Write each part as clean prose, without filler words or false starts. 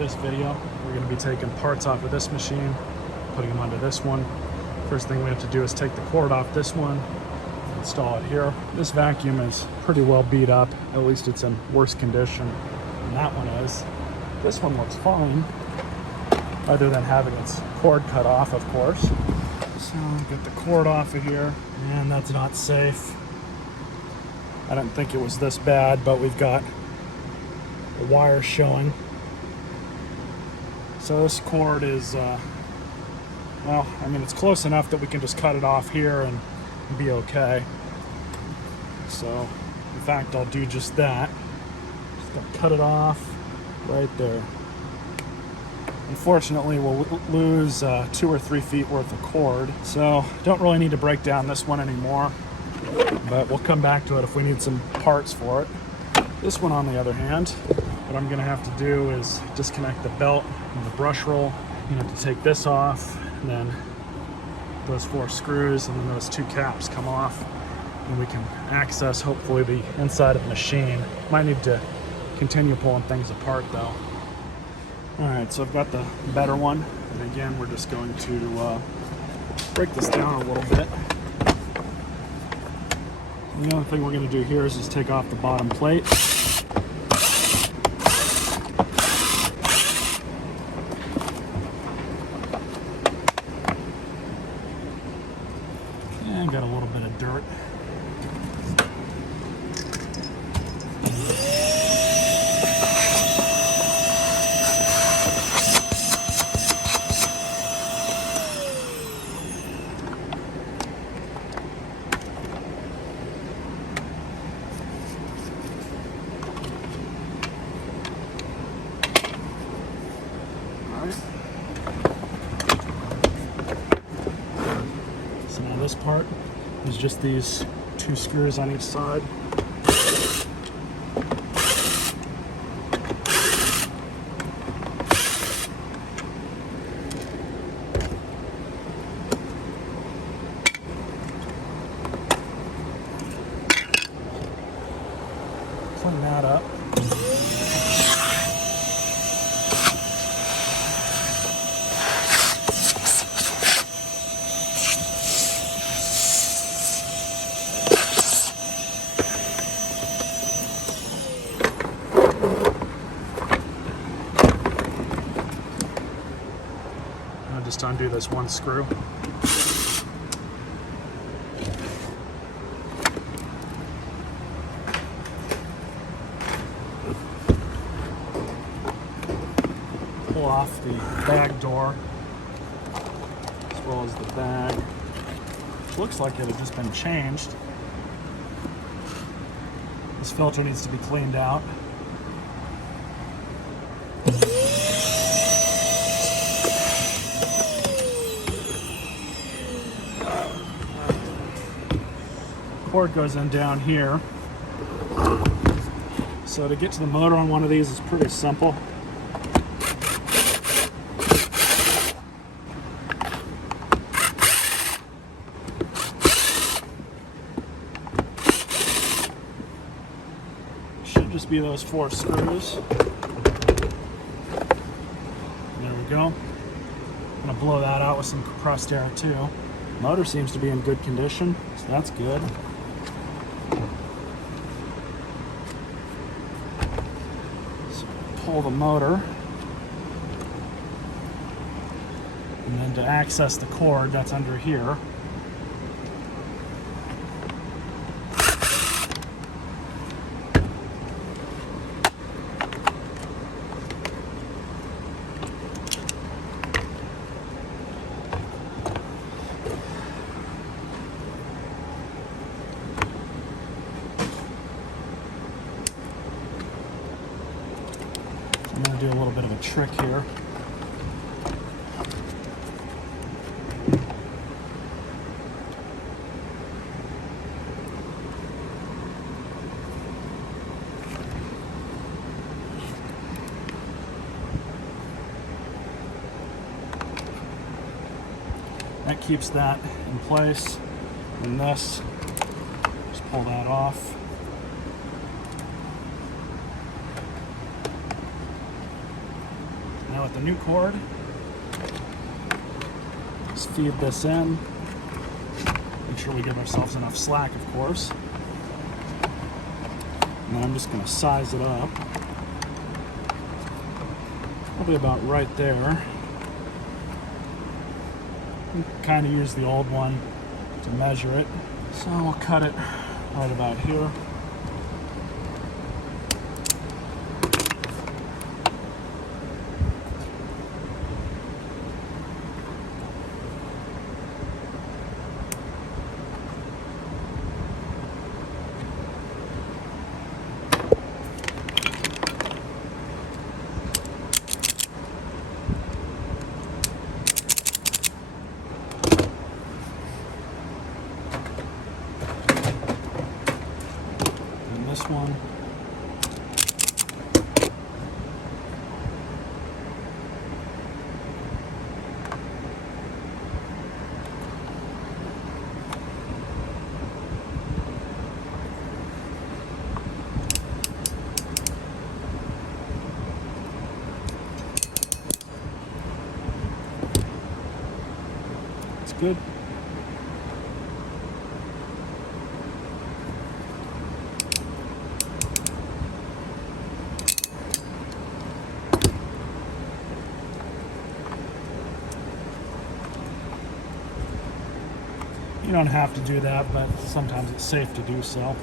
this video, we're going to be taking parts off of this machine, putting them onto this one. First thing we have to do is take the cord off this one, install it here. This vacuum is pretty well beat up, at least it's in worse condition than that one is. This one looks fine, other than having its cord cut off, of course. So get the cord off of here, and that's not safe. I didn't think it was this bad, but we've got the wire showing. So this cord is, well, I mean, it's close enough that we can just cut it off here and be okay. So, in fact, I'll do just that. Just gonna cut it off right there. Unfortunately, we'll lose 2 or 3 feet worth of cord, so don't really need to break down this one anymore, but we'll come back to it if we need some parts for it. This one, on the other hand, what I'm gonna have to do is disconnect the belt and the brush roll. You have to take this off, and then those 4 screws, and then those 2 caps come off, and we can access, hopefully, the inside of the machine. Might need to continue pulling things apart, though. All right, so I've got the better one, and again, we're just going to break this down a little bit. And the other thing we're going to do here is just take off the bottom plate. And got a little bit of dirt. So now this part is just these 2 screws on each side. Clean that up. Just undo this one screw. Pull off the bag door, as well as the bag. Looks like it had just been changed. This filter needs to be cleaned out. Cord goes in down here. So to get to the motor on one of these is pretty simple. Should just be those 4 screws. There we go. I'm gonna blow that out with some compressed air too. Motor seems to be in good condition, so that's good. Pull the motor, and then to access the cord that's under here, I'm going to do a little bit of a trick here. That keeps that in place, and this, just pull that off. Now with the new cord, just feed this in. Make sure we give ourselves enough slack, of course. And then I'm just going to size it up. Probably about right there. Kind of use the old one to measure it. So we'll cut it right about here. This one. It's good. You don't have to do that, but sometimes it's safe to do so.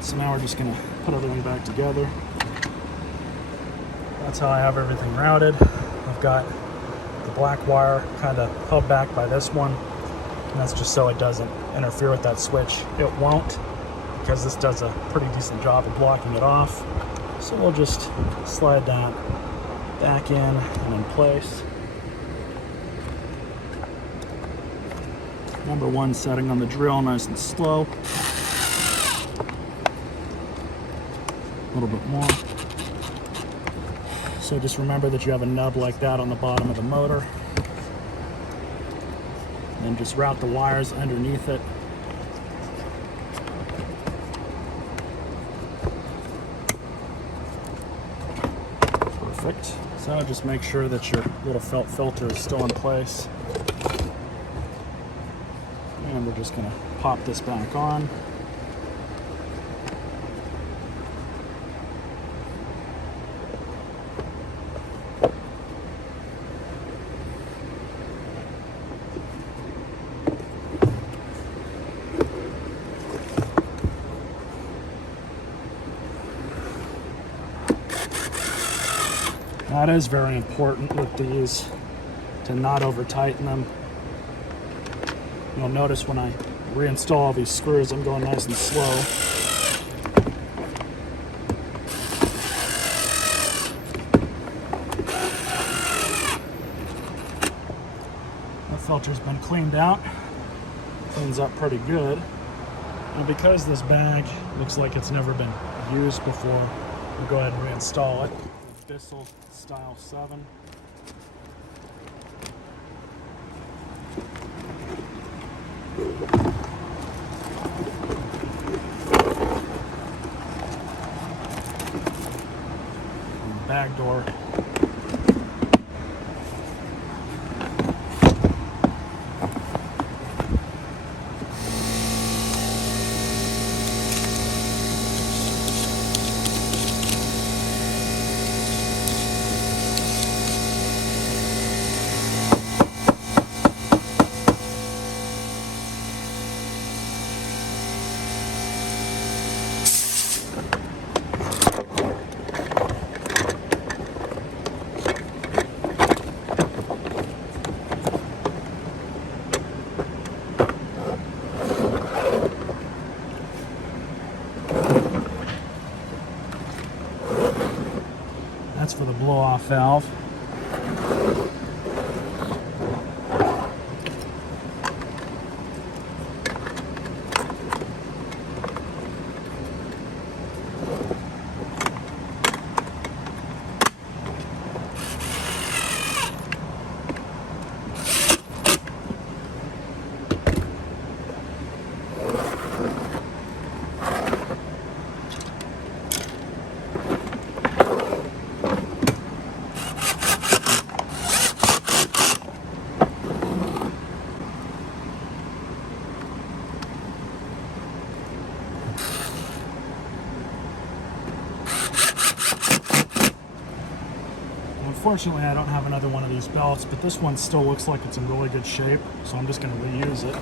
So now we're just going to put everything back together. That's how I have everything routed. I've got the black wire kind of held back by this one, and that's just so it doesn't interfere with that switch. It won't, because this does a pretty decent job of blocking it off. So we'll just slide that back in and in place. Number one setting on the drill, nice and slow. A little bit more. So just remember that you have a nub like that on the bottom of the motor. And then just route the wires underneath it. Perfect. So just make sure that your little felt filter is still in place. And we're just going to pop this back on. That is very important with these, to not over tighten them. You'll notice when I reinstall all these screws, I'm going nice and slow. The filter's been cleaned out, cleans up pretty good. And because this bag looks like it's never been used before, we'll go ahead and reinstall it. Bissell Style 7. And bag door. blow-off valve. Unfortunately, I don't have another one of these belts, but this one still looks like it's in really good shape, so I'm just going to reuse it.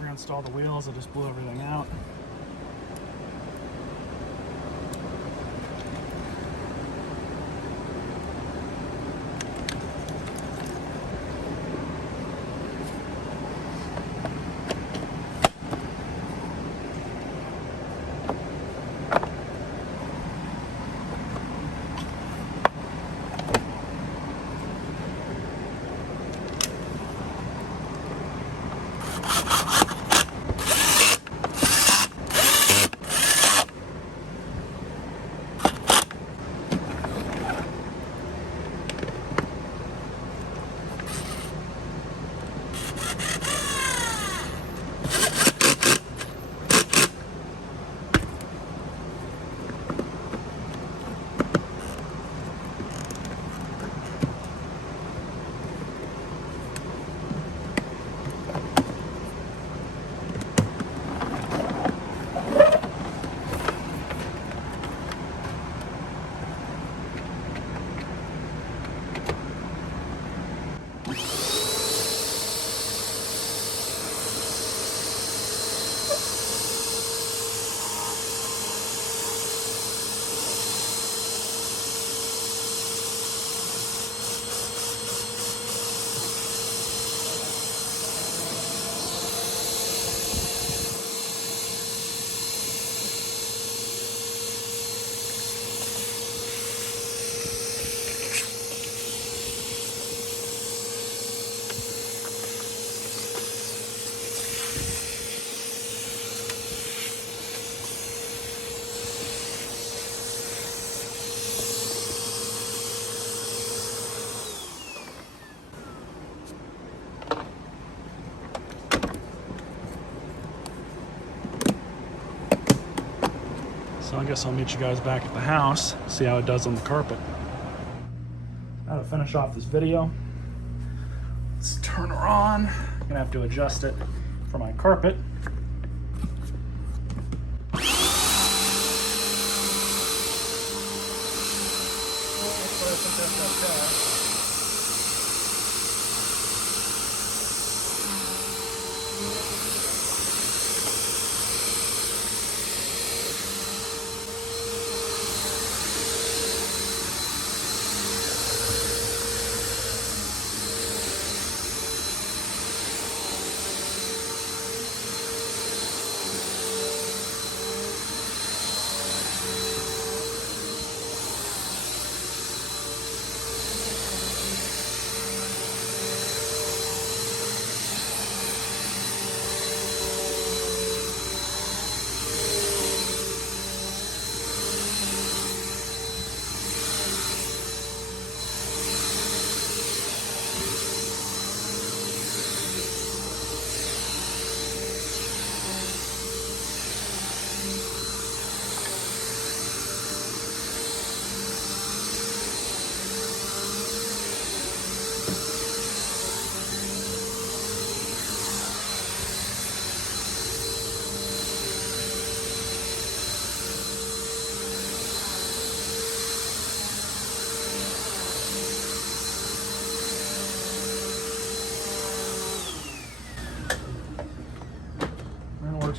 Reinstall the wheels, I just blew everything out. So I guess I'll meet you guys back at the house, see how it does on the carpet. Now to finish off this video, let's turn her on. I'm gonna have to adjust it for my carpet.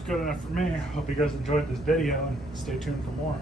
Good enough for me. Hope you guys enjoyed this video and stay tuned for more.